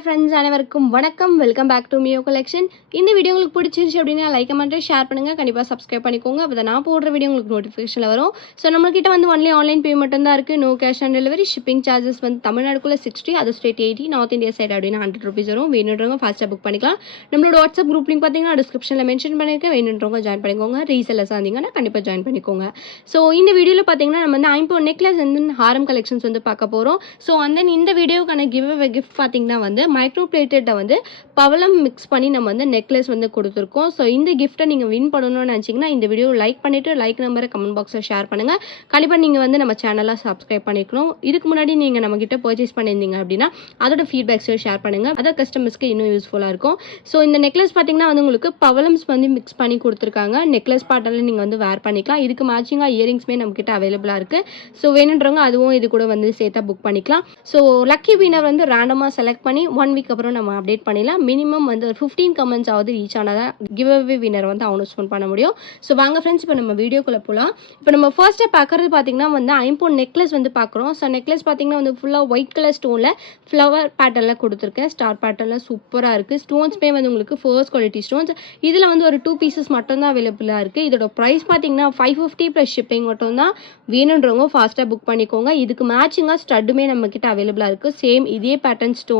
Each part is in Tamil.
ஹாய் ஃப்ரெண்ட்ஸ், அனைவருக்கும் வணக்கம். வெல்கம் பேக் டு மியோ கலெக்ஷன். இந்த வீடியோ உங்களுக்கு பிடிச்சிருச்சு அப்படின்னா லைக் கமெண்ட் ஷேர் பண்ணுங்கள். கண்டிப்பாக சப்ஸ்கிரைப் பண்ணிக்கோங்க. அப்போ நான் போடுற வீடியோ உங்களுக்கு நோட்டிஃபிகேஷனில் வரும். ஸோ நம்மக்கிட்ட வந்து ஒன்லி ஆன்லைன் பேமெண்ட் தான் இருக்குது. No cash on delivery. Shipping charges வந்து தமிழ்நாடுக்குள்ளே 60, other state 80, north India side அப்படின்னா 100 rupees வரும். வேணுன்றவங்க ஃபாஸ்ட்டாக புக் பண்ணிக்கலாம். நம்மளோட வாட்ஸ்அப் குரூப் லிங்க் பார்த்தீங்கன்னா டிஸ்கிரிப்ஷனில் மென்ஷன் பண்ணியிருக்கேன். வேணுன்றவங்க ஜாயின் பண்ணிக்கோங்க. ரீசெல்லர்ஸாக இருந்தீங்கன்னா கண்டிப்பாக ஜாயின் பண்ணிக்கோங்க. ஸோ இந்த வீடியோவில் பார்த்தீங்கன்னா நம்ம வந்து ஐம்போ நெக்லஸ் வந்து ஹாரம் கலெக்ஷன்ஸ் வந்து பார்க்க போகிறோம். ஸோ அந்த இந்த வீடியோக்கான கிஃப்ட் பார்த்தீங்கன்னா வந்து மைக்ரோ பிளேட்டை வந்து பவளம் மிக்ஸ் பண்ணி நம்ம வந்து நெக்லஸ் வந்து கொடுத்துருக்கோம். ஸோ இந்த கிஃப்ட்டை நீங்கள் வின் பண்ணணும்னு நினச்சிங்கன்னா இந்த வீடியோ லைக் பண்ணிவிட்டு லைக் நம்பரை கமெண்ட் பாக்ஸில் ஷேர் பண்ணுங்கள். கண்டிப்பாக நீங்கள் வந்து நம்ம சேனலை சப்ஸ்கிரைப் பண்ணிக்கணும். இதுக்கு முன்னாடி நீங்கள் நம்மக்கிட்ட பர்ச்சேஸ் பண்ணியிருந்தீங்க அப்படின்னா அதோட ஃபீட்பேக்ஸையும் ஷேர் பண்ணுங்கள். அதர் கஸ்டமர்ஸ்க்கு இன்னும் யூஸ்ஃபுல்லாக இருக்கும். ஸோ இந்த நெக்லஸ் பார்த்தீங்கன்னா வந்து உங்களுக்கு பவளம்ஸ் வந்து மிக்ஸ் பண்ணி கொடுத்துருக்காங்க. நெக்லஸ் பாட்டில் நீங்கள் வந்து வேர் பண்ணிக்கலாம். இதுக்கு மேட்சிங்காக இயரிங்ஸ்மே நம்மக்கிட்ட அவைலபிளாக இருக்குது. ஸோ வேணுன்றவங்க அதுவும் இது கூட வந்து சேர்த்தா புக் பண்ணிக்கலாம். ஸோ லக்கி வினர் வந்து ரேண்டமாக செலக்ட் பண்ணி 1 வீக் அப்புறம் நம்ம அப்டேட் பண்ணிடலாம். மினிமம் வந்து ஒரு 15 கமெண்ட்ஸ் ஆகுது ரீச் ஆனதான் கிவ் அவே வினர் வந்து அனௌன்ஸ்மெண்ட் பண்ண முடியும். ஸோ வாங்க ஃப்ரெண்ட்ஸ், இப்போ நம்ம வீடியோக்குள்ளே போகலாம். இப்போ நம்ம ஃபர்ஸ்ட்டாக பார்க்குறது பார்த்தீங்கன்னா வந்து ஐம்பொன் நெக்லஸ் வந்து பார்க்குறோம். ஸோ நெக்லஸ் பார்த்தீங்கன்னா வந்து ஃபுல்லாக ஒயிட் கலர் ஸ்டோனில் ஃப்ளவர் பேட்டர்னில் கொடுத்துருக்கேன். ஸ்டார் பேட்டர்னில் சூப்பராக இருக்குது. ஸ்டோன்ஸ்மே வந்து உங்களுக்கு ஃபர்ஸ்ட் குவாலிட்டி ஸ்டோன்ஸ். இதில் வந்து ஒரு 2 பீசஸ் மட்டும்தான் அவைலபிளாக இருக்குது. இதோட ப்ரைஸ் பார்த்தீங்கன்னா 550 + ஷிப்பிங் மட்டும்தான். வேணுன்றவங்க ஃபாஸ்ட்டாக புக் பண்ணிக்கோங்க. இதுக்கு மேட்சிங்காக ஸ்டட்டுமே நம்மக்கிட்ட அவைலபிளாக இருக்குது. சேம் இதே பேட்டர்ன் ஸ்டோனில்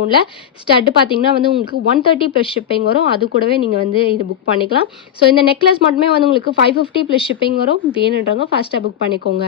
ஸ்டட்டு பார்த்தீங்கன்னா வந்து உங்களுக்கு 130 + ஷிப்பிங் வரும். அது கூடவே நீங்கள் வந்து இது புக் பண்ணிக்கலாம். ஸோ இந்த நெக்லஸ் மட்டுமே வந்து உங்களுக்கு 550 + ஷிப்பிங் வரும். வேணுன்றவங்க ஃபாஸ்ட்டாக புக் பண்ணிக்கோங்க.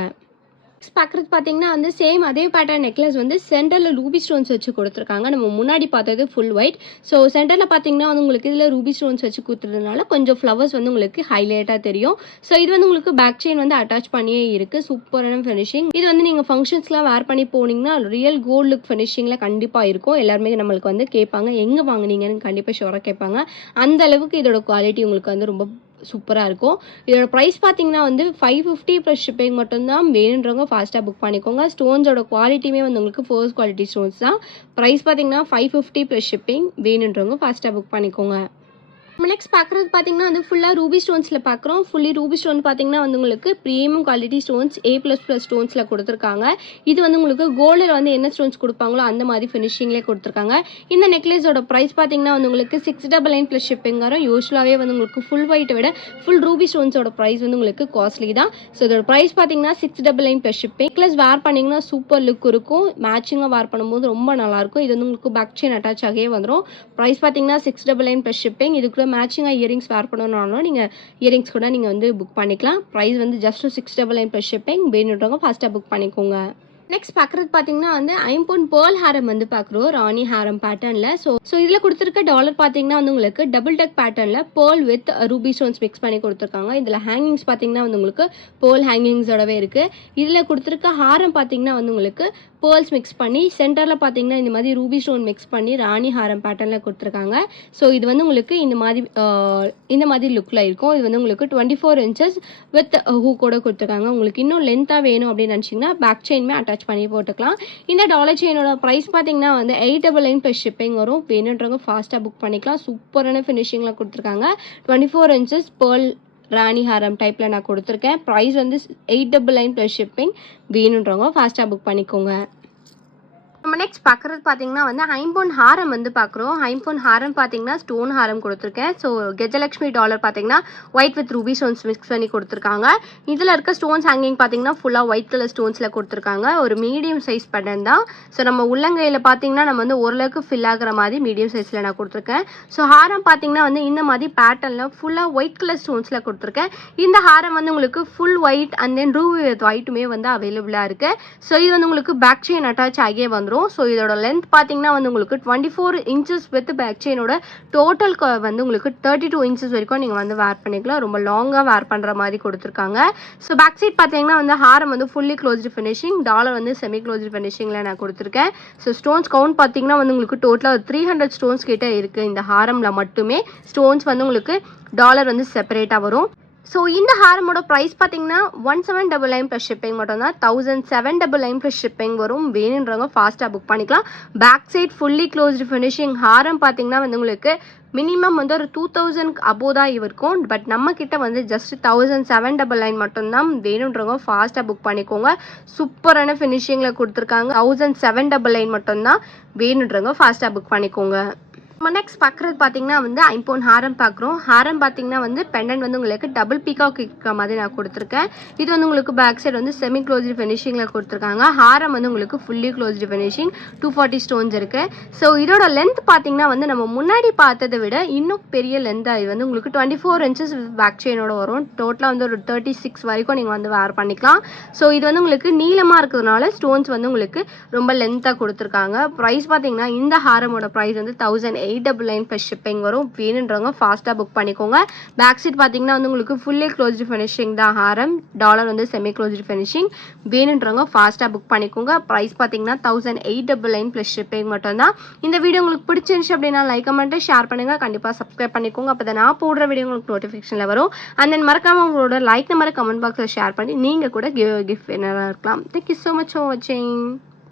பார்க்குறது பார்த்தீங்கன்னா வந்து சேம் அதே பேட்டர்ன் நெக்லஸ் வந்து சென்டரில் ரூபி ஸ்டோன்ஸ் வச்சு கொடுத்துருக்காங்க. நம்ம முன்னாடி பார்த்தது ஃபுல் ஒயிட். ஸோ சென்டரில் பார்த்தீங்கன்னா வந்து உங்களுக்கு இதில் ரூபி ஸ்டோன்ஸ் வச்சு கொடுத்துறதுனால கொஞ்சம் ஃப்ளவர்ஸ் வந்து உங்களுக்கு ஹைலைட்டாக தெரியும். ஸோ இது வந்து உங்களுக்கு பேக் செயின் வந்து அட்டாச் பண்ணியே இருக்குது. சூப்பரான ஃபினிஷிங். இது வந்து நீங்கள் ஃபங்க்ஷன்ஸ்லாம் வேர் பண்ணி போனீங்கன்னா ரியல் கோல்டு லுக் ஃபினிஷிங்கில் கண்டிப்பாக இருக்கும். எல்லாருமே நம்மளுக்கு வந்து கேட்பாங்க எங்கே வாங்குனீங்கன்னு கண்டிப்பாக ஷோராக கேட்பாங்க. அந்த அளவுக்கு இதோட குவாலிட்டி உங்களுக்கு வந்து ரொம்ப சூப்பராக இருக்கும். இதோட ப்ரைஸ் பார்த்தீங்கன்னா வந்து 550 + ஷிப்பிங் மட்டும்தான். வேணுன்றவங்க ஃபாஸ்ட்டாக புக் பண்ணிக்கோங்க. ஸ்டோன்ஸோட குவாலிட்டியுமே வந்து உங்களுக்கு ஃபர்ஸ்ட் குவாலிட்டி ஸ்டோன்ஸ் தான். ப்ரைஸ் பார்த்தீங்கன்னா 550 + ஷிப்பிங். வேணுன்றவங்க ஃபாஸ்ட்டாக புக் பண்ணிக்கோங்க. நம்ம நெக்ஸ்ட் பார்க்குறது பார்த்தீங்கன்னா வந்து ஃபுல்லாக ரூபி ஸ்டோன்ஸில் பார்க்குறோம். ஃபுல்லி ரூபி ஸ்டோன் பார்த்தீங்கன்னா வந்து உங்களுக்கு ப்ரீமியம் குவாலிட்டி ஸ்டோன்ஸ் A++ ஸ்டோன்ஸில் கொடுத்துருக்காங்க. இது வந்து உங்களுக்கு கோல்டில் வந்து என்ன ஸ்டோன்ஸ் கொடுப்பாங்களோ அந்த மாதிரி ஃபினிஷிங்லேயே கொடுத்துருக்காங்க. இந்த நெக்லஸோட ப்ரைஸ் பார்த்தீங்கன்னா வந்து உங்களுக்கு 699 + ஷிப்பிங் வரும். யூஸ்வலாகவே வந்து உங்களுக்கு ஃபுல் ஒயிட்டை விட ஃபுல் ரூபி ஸ்டோன்ஸோட ப்ரைஸ் வந்து உங்களுக்கு காஸ்ட்லி தான். ஸோ இதோட ப்ரைஸ் பார்த்தீங்கன்னா 699 + ஷிப்பிங். நெக்லஸ் வேர் பண்ணிங்கன்னா சூப்பர் லுக் இருக்கும். மேட்சிங்காக வேர் பண்ணும்போது ரொம்ப நல்லாயிருக்கும். இது வந்து உங்களுக்கு பேக் செயின் அட்டாச் ஆகியே வந்துடும். ப்ரைஸ் பார்த்தீங்கன்னா 699 + ஷிப்பிங். இது கூட மேட்சிங்காக இயரிங்ஸ் வேர் பண்ணணும்னாலும் நீங்கள் இயரிங்ஸ் கூட நீங்கள் வந்து புக் பண்ணிக்கலாம். ப்ரைஸ் வந்து ஜஸ்ட் 699 + ஷிப்பிங். வேணுன்றவங்க ஃபாஸ்ட்டாக புக் பண்ணிக்கோங்க. நெக்ஸ்ட் பார்க்குறது பார்த்தீங்கன்னா வந்து ஐம்பொன் பேர்ல் ஹாரம் வந்து பார்க்குறோம். ராணி ஹாரம் பேட்டர்னில். ஸோ இதில் கொடுத்துருக்க டாலர் பார்த்தீங்கன்னா வந்து உங்களுக்கு டபுள் டெக் பேட்டர்னில் pearl with Ruby stones mix பண்ணி கொடுத்துருக்காங்க. இதில் ஹேங்கிங்ஸ் பார்த்தீங்கன்னா வந்து உங்களுக்கு பேர்ல் ஹேங்கிங்ஸோடவே இருக்குது. இதில் கொடுத்துருக்க ஹாரம் பார்த்தீங்கன்னா வந்து உங்களுக்கு பேர்ல்ஸ் மிக்ஸ் பண்ணி சென்டரில் பார்த்தீங்கன்னா இந்த மாதிரி ரூபி ஸ்டோன் மிக்ஸ் பண்ணி ராணி ஹாரம் பேட்டர்னில் கொடுத்துருக்காங்க. ஸோ இது வந்து உங்களுக்கு இந்த மாதிரி லுக்கில் இருக்கும். இது வந்து உங்களுக்கு 24 inches வித் ஹூக்கோட கொடுத்துருக்காங்க. உங்களுக்கு இன்னும் லென்த்தாக வேணும் அப்படின்னு நினச்சிங்கன்னா பேக் செயின்மே அட்டாச் பண்ணி போட்டுக்கலாம். இந்த டாலர் செயினோட ப்ரைஸ் பார்த்தீங்கன்னா வந்து 899 + ஷிப்பிங் வரும். வேணுன்றவங்க ஃபாஸ்ட்டாக புக் பண்ணிக்கலாம். சூப்பரான ஃபினிஷிங்கில் கொடுத்துருக்காங்க. 24 inches பேர்ல் ராணி ஹாரம் டைப்பில் நான் கொடுத்துருக்கேன். ப்ரைஸ் வந்து 899 + ஷிப்பிங். வேணுன்றவங்க ஃபாஸ்ட்டாக புக் பண்ணிக்கோங்க. நம்ம நெக்ஸ்ட் பார்க்குறது பார்த்தீங்கன்னா வந்து ஐம்பொன் ஹாரம் வந்து பார்க்குறோம். ஐம்பொன் ஹாரம் பார்த்தீங்கன்னா ஸ்டோன் ஹாரம் கொடுத்துருக்கேன். ஸோ கஜலக்ஷ்மி டாலர் பார்த்தீங்கன்னா white with Ruby stones mix பண்ணி கொடுத்துருக்காங்க. இதில் இருக்க ஸ்டோன்ஸ் ஹேங்கிங் பார்த்தீங்கன்னா ஃபுல்லாக ஒயிட் கலர் ஸ்டோன்ஸில் கொடுத்துருக்காங்க. ஒரு மீடியம் சைஸ் பேட்டர்ன் தான். ஸோ நம்ம உள்ளங்கையில் பார்த்தீங்கன்னா நம்ம வந்து ஓரளவுக்கு ஃபில் ஆகிற மாதிரி மீடியம் சைஸில் நான் கொடுத்துருக்கேன். ஸோ ஹாரம் பார்த்தீங்கன்னா வந்து இந்த மாதிரி பேட்டர்னில் ஃபுல்லாக ஒயிட் கலர் ஸ்டோன்ஸில் கொடுத்துருக்கேன். இந்த ஹாரம் வந்து உங்களுக்கு full white and then ruby with ஒயிட்டுமே வந்து அவைலபிளாக இருக்குது. ஸோ இது வந்து உங்களுக்கு பேக் செயின் அட்டாச் ஆகியே வந்துடும். ஸோ இதோட லென்த் பார்த்தீங்கன்னா வந்து உங்களுக்கு 24 inches வித் பேக் செயினோட டோட்டல் வந்து உங்களுக்கு 32 inches வரைக்கும் நீங்கள் வந்து வேர் பண்ணிக்கலாம். ரொம்ப லாங்காக வேர் பண்ணுற மாதிரி கொடுத்துருக்காங்க. ஸோ பேக் சைட் பார்த்தீங்கன்னா வந்து ஹாரம் வந்து ஃபுல்லி க்ளோஸ்டு ஃபினிஷிங். டாலர் வந்து செமி க்ளோஸ்டு ஃபினிஷிங்கில் நான் கொடுத்துருக்கேன். ஸோ ஸ்டோன்ஸ் கவுண்ட் பார்த்தீங்கன்னா வந்து உங்களுக்கு டோட்டலாக ஒரு 300 ஸ்டோன்ஸ் கிட்ட இருக்குது. இந்த ஹாரமில் மட்டுமே ஸ்டோன்ஸ் வந்து உங்களுக்கு டாலர் வந்து செப்பரேட்டாக வரும். ஸோ இந்த ஹாரமோட ப்ரைஸ் பார்த்தீங்கன்னா 1799 ப்ளஸ் ஷிப்பிங் மட்டும்தான். 1799 ப்ளஸ் ஷிப்பிங் வரும். வேணுன்றவங்க ஃபாஸ்ட்டாக புக் பண்ணிக்கலாம். Back side fully closed finishing. ஹாரம் பார்த்தீங்கன்னா வந்து உங்களுக்கு மினிமம் வந்து ஒரு 2000 அபோவ் தான் இருக்கும். பட் நம்ம கிட்ட வந்து ஜஸ்ட் 1799 மட்டும்தான். வேணுன்றவங்க ஃபாஸ்ட்டாக புக் பண்ணிக்கோங்க. சூப்பரான ஃபினிஷிங்கில் கொடுத்துருக்காங்க. 1799 மட்டும்தான். வேணுன்றவங்க ஃபாஸ்ட்டாக புக் பண்ணிக்கோங்க. நம்ம நெக்ஸ்ட் பார்க்குறது பார்த்தீங்கன்னா வந்து ஐம்பொன் ஹாரம் பார்க்குறோம். ஹாரம் பார்த்தீங்கன்னா வந்து பெண்டன்ட் வந்து உங்களுக்கு டபுள் பீகாக் இருக்கிற மாதிரி நான் கொடுத்துருக்கேன். இது வந்து உங்களுக்கு பேக் சைடு வந்து செமி க்ளோஸ்டு ஃபினிஷிங்கில் கொடுத்துருக்காங்க. ஹாரம் வந்து உங்களுக்கு ஃபுல்லி க்ளோஸ்டு ஃபினிஷிங். 240 ஸ்டோன்ஸ் இருக்குது. ஸோ இதோட லென்த் பார்த்தீங்கன்னா வந்து நம்ம முன்னாடி பார்த்ததை விட இன்னும் பெரிய லென்த்தாக இது வந்து உங்களுக்கு 24 இன்ச்சஸ் பேக் செயினோட வரும். டோட்டலாக வந்து ஒரு 36 வரைக்கும் நீங்கள் வந்து வேர் பண்ணிக்கலாம். ஸோ இது வந்து உங்களுக்கு நீளமாக இருக்கிறதுனால ஸ்டோன்ஸ் வந்து உங்களுக்கு ரொம்ப லென்த்தாக கொடுத்துருக்காங்க. ப்ரைஸ் பார்த்தீங்கன்னா இந்த ஹாரமோட ப்ரைஸ் வந்து 1899 ப்ளஸ் ஷிப்பிங் வரும். வேணுன்றவங்க ஃபாஸ்ட்டாக புக் பண்ணிக்கோங்க. பேக் சைட் பார்த்தீங்கன்னா வந்து உங்களுக்கு ஃபுல்லி க்ளோஸ்டு ஃபினிஷிங் தான் ஹாரம். டாலர் வந்து செமி க்ளோஸ்டு ஃபினிஷிங். வேணுன்றவங்க ஃபாஸ்ட்டாக புக் பண்ணிக்கோங்க. ப்ரைஸ் பார்த்தீங்கன்னா 1899 ப்ளஸ் ஷிப்பிங் மட்டும்தான். இந்த வீடியோ உங்களுக்கு பிடிச்சிருந்துச்சு அப்படின்னா லைக் கமெண்ட் ஷேர் பண்ணுங்கள். கண்டிப்பாக சப்ஸ்கிரைப் பண்ணிக்கோங்க. அப்போ தான் நான் போடுற வீடியோ உங்களுக்கு நோட்டிஃபிகேஷனில் வரும். அண்ட் தென் மறக்காமல் உங்களோட லைக் நம்பரை கமெண்ட் பாக்ஸில் ஷேர் பண்ணி நீங்கள் கூட கிஃப்ட் வின்னராக இருக்கலாம். தேங்க்யூ ஸோ மச் ஃபார் வாட்சிங்.